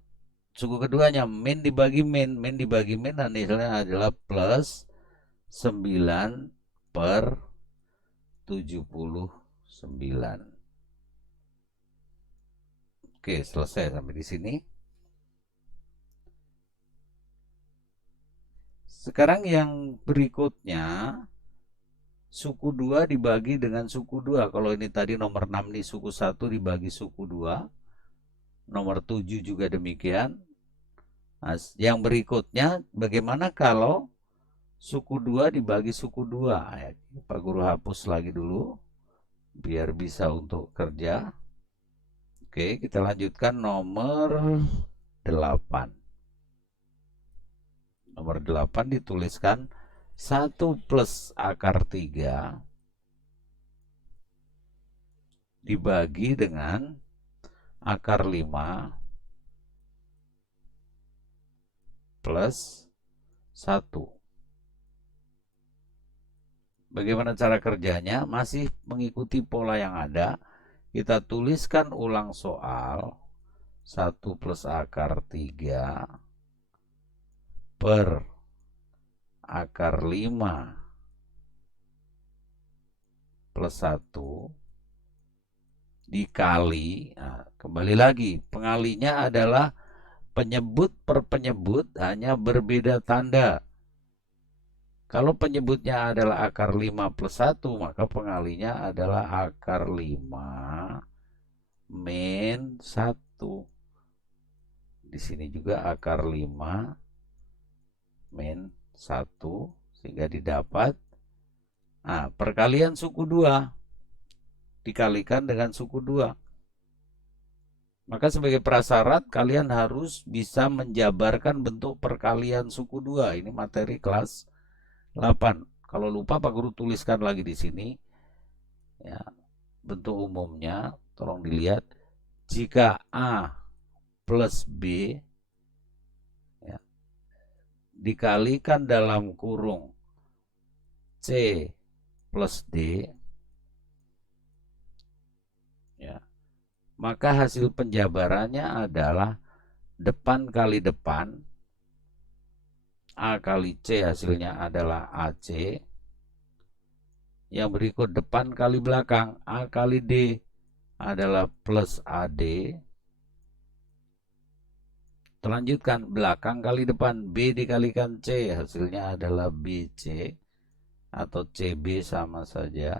suku keduanya min dibagi min. Min dibagi min, dan hasilnya adalah plus 9 per 79. Oke, selesai sampai di sini. Sekarang yang berikutnya, suku 2 dibagi dengan suku 2. Kalau ini tadi nomor 6 nih, suku 1 dibagi suku 2. Nomor 7 juga demikian. Nah, yang berikutnya, bagaimana kalau suku 2 dibagi suku 2? Ya, Pak Guru hapus lagi dulu, biar bisa untuk kerja. Oke, kita lanjutkan nomor 8. Nomor 8 dituliskan 1 plus akar 3 dibagi dengan akar 5 plus 1. Bagaimana cara kerjanya? Masih mengikuti pola yang ada. Kita tuliskan ulang soal 1 plus akar 3 per akar 5 plus 1 dikali, nah, kembali lagi, pengalinya adalah penyebut per penyebut hanya berbeda tanda. Kalau penyebutnya adalah akar 5 plus 1, maka pengalinya adalah akar 5 min 1. Di sini juga akar 5 min 1, sehingga didapat, nah, perkalian suku 2 dikalikan dengan suku 2. Maka sebagai prasyarat kalian harus bisa menjabarkan bentuk perkalian suku 2. Ini materi kelas 8. Kalau lupa Pak Guru tuliskan lagi di sini. Ya, bentuk umumnya tolong dilihat. Jika A plus B, ya, dikalikan dalam kurung C plus D, ya, maka hasil penjabarannya adalah depan kali depan, A kali C hasilnya adalah AC. Yang berikut depan kali belakang, A kali D adalah plus AD. Terlanjutkan, belakang kali depan, B dikalikan C hasilnya adalah BC, atau CB sama saja,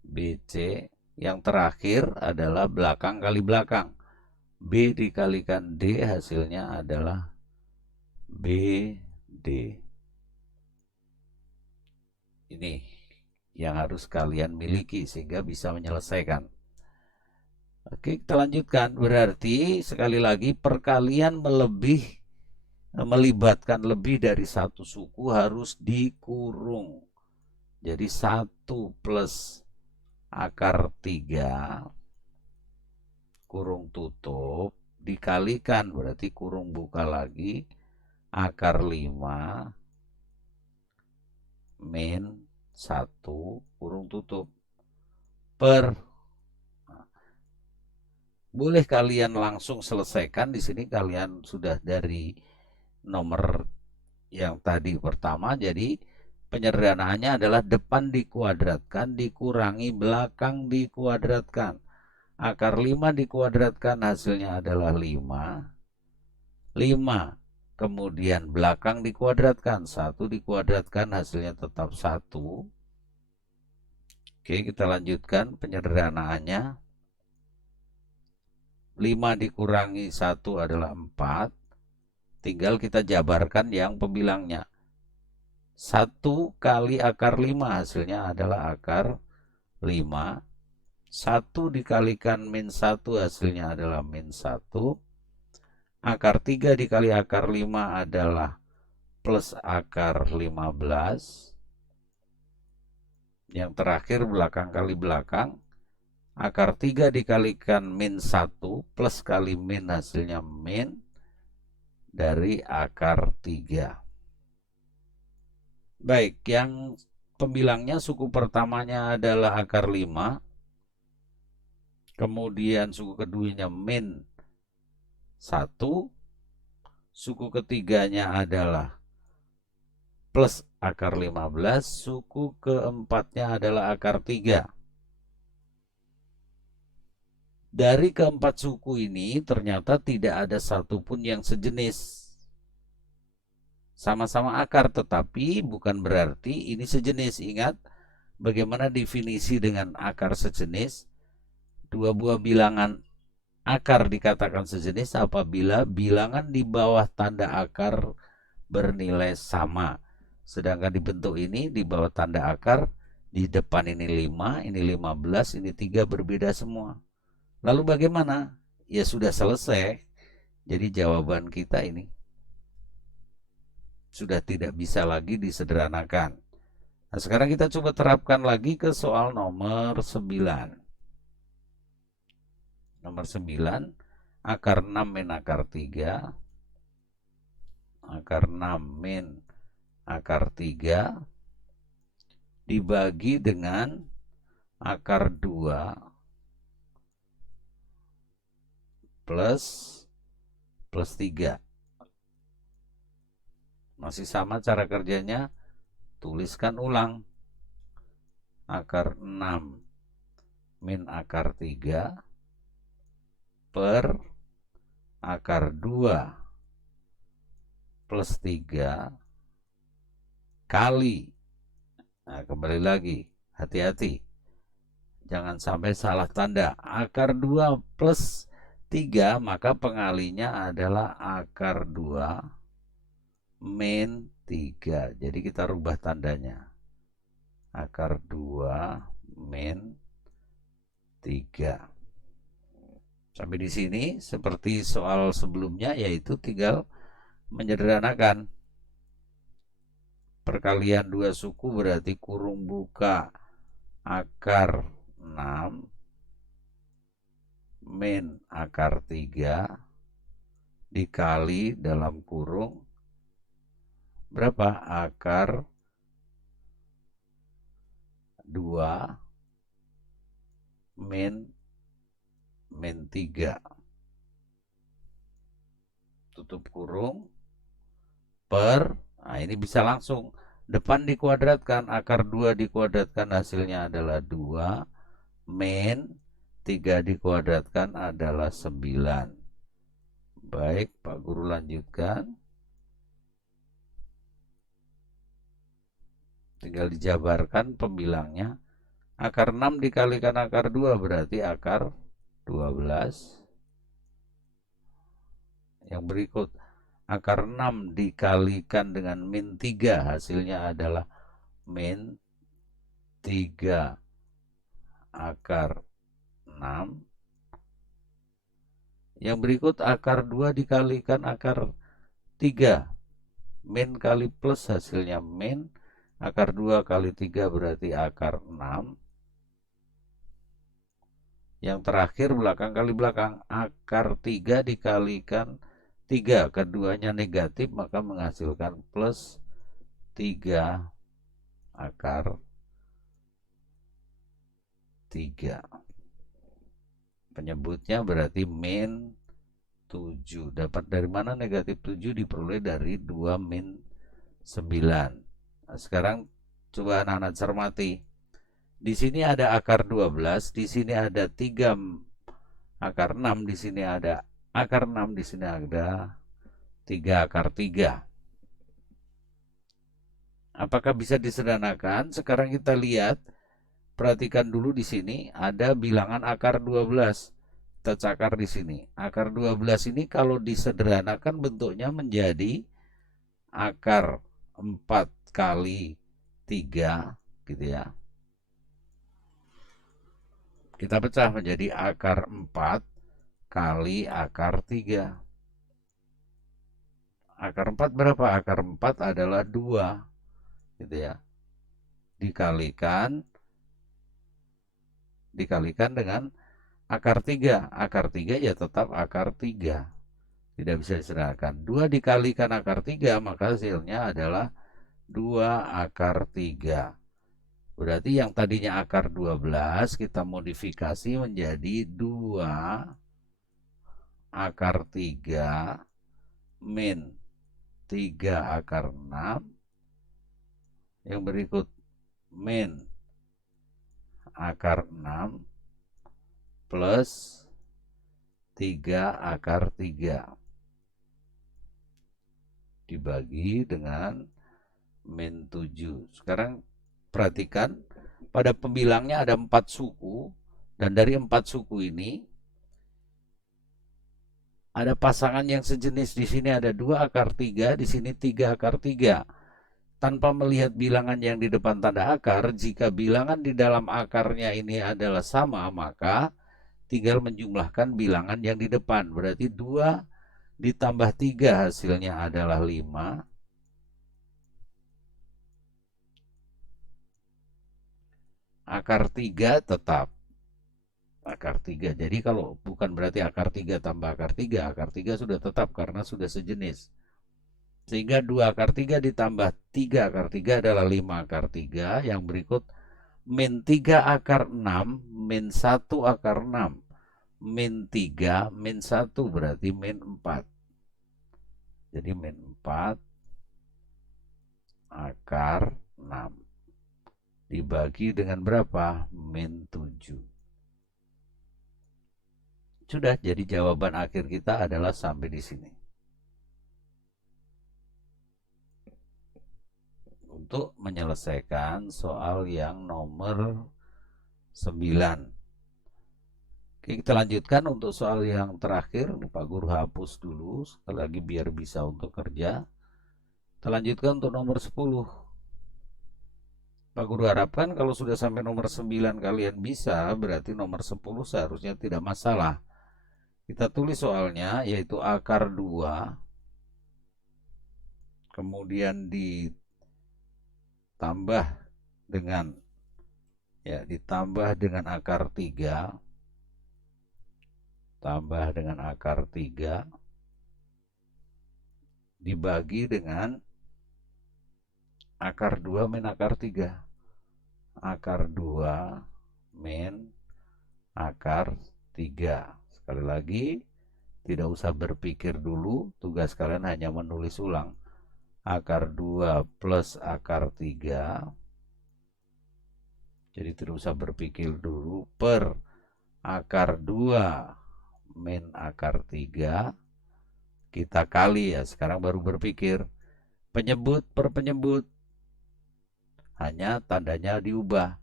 BC. Yang terakhir adalah belakang kali belakang, B dikalikan D hasilnya adalah BD. Ini yang harus kalian miliki sehingga bisa menyelesaikan. Oke, kita lanjutkan. Berarti sekali lagi perkalian melibatkan lebih dari satu suku harus dikurung. Jadi 1 plus akar 3 kurung tutup dikalikan, berarti kurung buka lagi, akar 5 min 1 kurung tutup per, boleh kalian langsung selesaikan. Di sini kalian sudah dari nomor yang tadi pertama, jadi penyederhanaannya adalah depan dikuadratkan dikurangi belakang dikuadratkan. Akar 5 dikuadratkan hasilnya adalah 5. 5 kemudian belakang dikuadratkan, 1 dikuadratkan hasilnya tetap 1. Oke, kita lanjutkan penyederhanaannya. 5 dikurangi 1 adalah 4. Tinggal kita jabarkan yang pembilangnya. 1 kali akar 5 hasilnya adalah akar 5. 1 dikalikan min 1 hasilnya adalah min 1. Akar 3 dikali akar 5 adalah plus akar 15. Yang terakhir belakang kali belakang. Akar 3 dikalikan min 1 plus kali min hasilnya min dari akar 3. Baik, yang pembilangnya suku pertamanya adalah akar 5. Kemudian suku keduanya min 1. Suku ketiganya adalah plus akar 15, suku keempatnya adalah akar 3. Dari keempat suku ini ternyata tidak ada satupun yang sejenis. Sama-sama akar, tetapi bukan berarti ini sejenis. Ingat bagaimana definisi dengan akar sejenis? Dua buah bilangan akar dikatakan sejenis apabila bilangan di bawah tanda akar bernilai sama. Sedangkan di bentuk ini di bawah tanda akar, di depan ini 5, ini 15, ini 3 berbeda semua. Lalu bagaimana? Ya sudah selesai. Jadi jawaban kita ini sudah tidak bisa lagi disederhanakan. Nah, sekarang kita coba terapkan lagi ke soal nomor 9. Nomor 9, akar 6 min akar 3. Akar 6 min akar 3 dibagi dengan akar 2 plus 3. Masih sama cara kerjanya, tuliskan ulang. Akar 6 min akar 3 per akar 2 plus 3 kali. Nah, kembali lagi, hati-hati. Jangan sampai salah tanda. Akar 2 plus 3, maka pengalinya adalah akar 2 min 3. Jadi kita rubah tandanya. Akar 2 min 3. Sampai di sini seperti soal sebelumnya, yaitu tinggal menyederhanakan. Perkalian dua suku berarti kurung buka akar 6 min akar 3 dikali dalam kurung berapa? Akar 2 min 3. Tutup kurung per, nah ini bisa langsung. Depan dikuadratkan, akar 2 dikuadratkan hasilnya adalah 2, min 3 dikuadratkan adalah 9. Baik, Pak Guru lanjutkan. Tinggal dijabarkan pembilangnya. Akar 6 dikalikan akar 2 berarti akar 12. Yang berikut, akar 6 dikalikan dengan min 3, hasilnya adalah min 3 akar 6. Yang berikut, akar 2 dikalikan akar 3. Min kali plus hasilnya min. Akar 2 kali 3 berarti akar 6. Yang terakhir, belakang kali belakang. Akar 3 dikalikan 3. Keduanya negatif, maka menghasilkan plus 3 akar 3. Penyebutnya berarti min 7. Dapat dari mana negatif 7? Diperoleh dari 2 min 9. Nah, sekarang coba anak-anak cermati. Di sini ada akar 12, di sini ada 3 akar 6, di sini ada akar 6, di sini ada 3 akar 3. Apakah bisa disederhanakan? Sekarang kita lihat, perhatikan dulu di sini ada bilangan akar 12. Kita cakar di sini. Akar 12 ini kalau disederhanakan bentuknya menjadi akar 4 kali 3 gitu ya. Kita pecah menjadi akar 4 kali akar 3. Akar 4 berapa? Akar 4 adalah 2 gitu ya. Dikalikan dengan akar 3. Akar 3 ya tetap akar 3. Tidak bisa disederhanakan. 2 dikalikan akar 3, maka hasilnya adalah 2 akar 3. Berarti yang tadinya akar 12 kita modifikasi menjadi 2 akar 3 min 3 akar 6 Yang berikut min akar 6 plus 3 akar 3 dibagi dengan min 7. Sekarang perhatikan, pada pembilangnya ada 4 suku, dan dari 4 suku ini ada pasangan yang sejenis. Di sini ada 2 akar 3, di sini 3 akar 3. Tanpa melihat bilangan yang di depan tanda akar, jika bilangan di dalam akarnya ini adalah sama, maka tinggal menjumlahkan bilangan yang di depan. Berarti 2 ditambah 3 hasilnya adalah 5. Akar 3 tetap akar 3. Jadi kalau bukan berarti akar 3 tambah akar 3 sudah tetap karena sudah sejenis. Sehingga 2 akar 3 ditambah 3 akar 3 adalah 5 akar 3. Yang berikut min 3 akar 6 min 1 akar 6. Min 3 min 1 berarti min 4. Jadi min 4 akar 6 dibagi dengan berapa? Min 7. Sudah, jadi jawaban akhir kita adalah sampai di sini. Untuk menyelesaikan soal yang nomor 9. Oke, kita lanjutkan untuk soal yang terakhir. Pak Guru hapus dulu sekali lagi biar bisa untuk kerja. Kita lanjutkan untuk nomor 10. Pak Guru harapkan kalau sudah sampai nomor 9 kalian bisa, berarti nomor 10 seharusnya tidak masalah. Kita tulis soalnya, yaitu akar 2, kemudian ditambah dengan akar 3, tambah dengan akar 3 dibagi dengan akar 2 min akar 3. Akar 2 min akar 3. Sekali lagi, tidak usah berpikir dulu, tugas kalian hanya menulis ulang. Akar 2 plus akar 3. Jadi tidak usah berpikir dulu, per akar 2 min akar 3. Kita kali ya, sekarang baru berpikir. Penyebut per penyebut. Hanya tandanya diubah.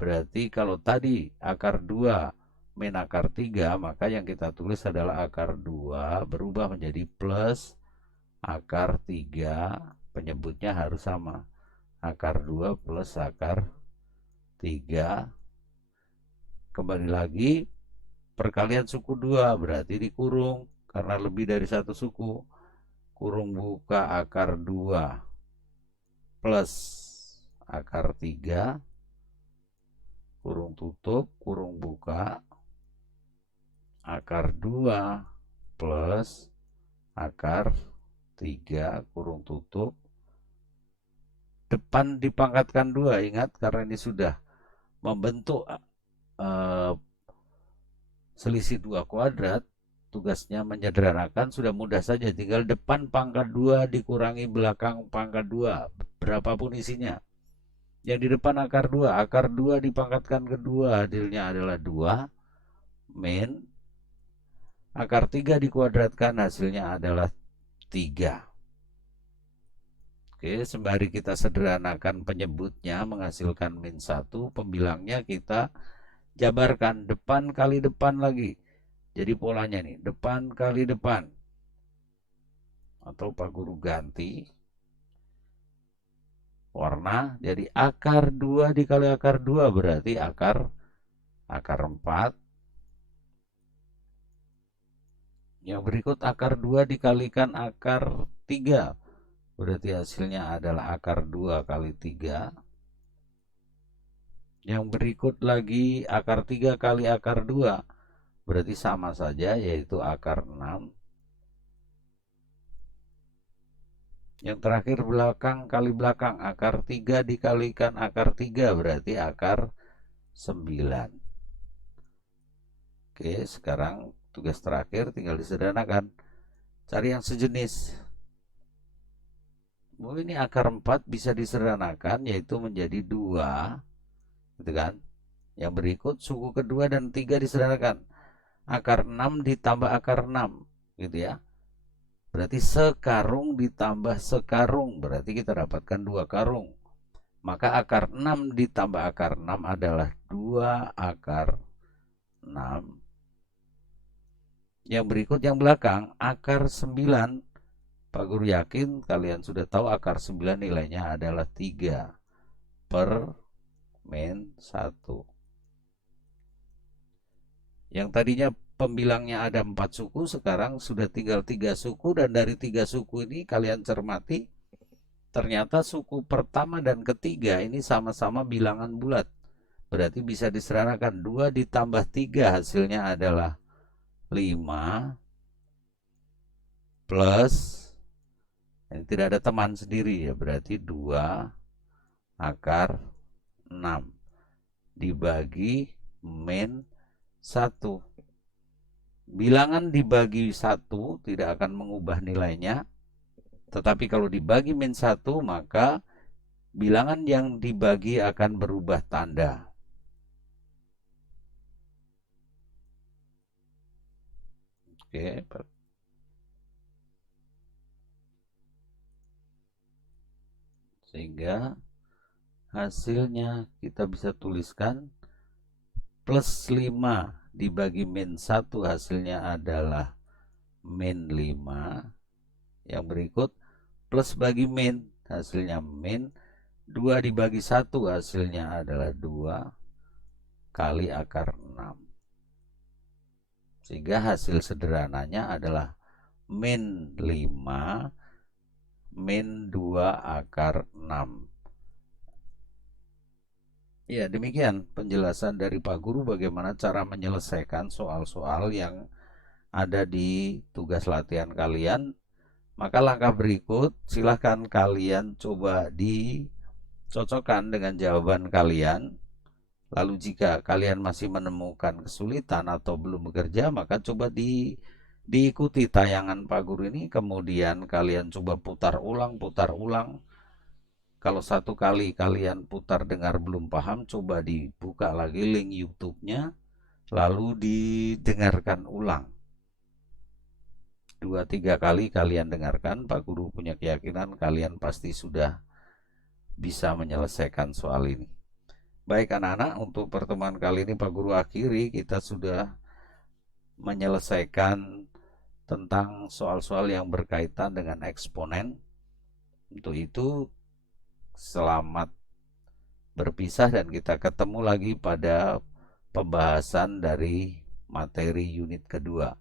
Berarti kalau tadi akar 2 min akar 3, maka yang kita tulis adalah akar 2 berubah menjadi plus akar 3. Penyebutnya harus sama. Akar 2 plus akar 3. Kembali lagi, perkalian suku 2 berarti dikurung karena lebih dari satu suku. Kurung buka akar 2 plus akar 3, kurung tutup, kurung buka, akar 2 plus akar 3, kurung tutup. Depan dipangkatkan 2, ingat karena ini sudah membentuk selisih 2 kuadrat, tugasnya menyederhanakan, sudah mudah saja. Tinggal depan pangkat 2 dikurangi belakang pangkat 2, berapapun isinya. Yang di depan akar 2 dipangkatkan ke 2, hasilnya adalah 2 min akar 3 dikuadratkan, hasilnya adalah 3. Oke, sembari kita sederhanakan penyebutnya menghasilkan min 1, pembilangnya kita jabarkan depan kali depan lagi. Jadi polanya nih, depan kali depan. Atau Pak Guru ganti warna, jadi akar 2 dikali akar 2 berarti akar 4. Yang berikut akar 2 dikalikan akar 3. Berarti hasilnya adalah akar 2 kali 3. Yang berikut lagi akar 3 kali akar 2. Berarti sama saja, yaitu akar 6. Yang terakhir belakang kali belakang, akar 3 dikalikan akar 3 berarti akar 9. Oke, sekarang tugas terakhir tinggal disederhanakan. Cari yang sejenis. Oh, ini akar 4 bisa disederhanakan yaitu menjadi 2, gitu kan. Yang berikut suku kedua dan 3 disederhanakan. Akar 6 ditambah akar 6, gitu ya. Berarti sekarung ditambah sekarung, berarti kita dapatkan 2 karung. Maka akar 6 ditambah akar 6 adalah 2 akar 6. Yang berikut yang belakang, akar 9. Pak Guru yakin kalian sudah tahu akar 9 nilainya adalah 3 per min 1. Yang tadinya pembilangnya ada 4 suku, sekarang sudah tinggal 3 suku, dan dari 3 suku ini kalian cermati, ternyata suku pertama dan ketiga ini sama-sama bilangan bulat. Berarti bisa disederhanakan 2 ditambah 3 hasilnya adalah 5 plus, ini tidak ada teman sendiri ya, berarti 2 akar 6 dibagi min 1. Bilangan dibagi 1 tidak akan mengubah nilainya, tetapi kalau dibagi min 1 maka bilangan yang dibagi akan berubah tanda. Oke, sehingga hasilnya kita bisa tuliskan plus 5 dibagi min 1 hasilnya adalah min 5. Yang berikut plus bagi min hasilnya min, 2 dibagi 1 hasilnya adalah 2 kali akar 6. Sehingga hasil sederhananya adalah min 5 min 2 akar 6. Ya, demikian penjelasan dari Pak Guru bagaimana cara menyelesaikan soal-soal yang ada di tugas latihan kalian. Maka langkah berikut silahkan kalian coba dicocokkan dengan jawaban kalian. Lalu jika kalian masih menemukan kesulitan atau belum bekerja, maka coba diikuti tayangan Pak Guru ini, kemudian kalian coba putar ulang. Kalau satu kali kalian putar dengar belum paham, coba dibuka lagi link YouTube-nya, lalu didengarkan ulang. 2-3 kali kalian dengarkan, Pak Guru punya keyakinan kalian pasti sudah bisa menyelesaikan soal ini. Baik anak-anak, untuk pertemuan kali ini Pak Guru akhiri, kita sudah menyelesaikan tentang soal-soal yang berkaitan dengan eksponen. Untuk itu, selamat berpisah dan kita ketemu lagi pada pembahasan dari materi unit kedua.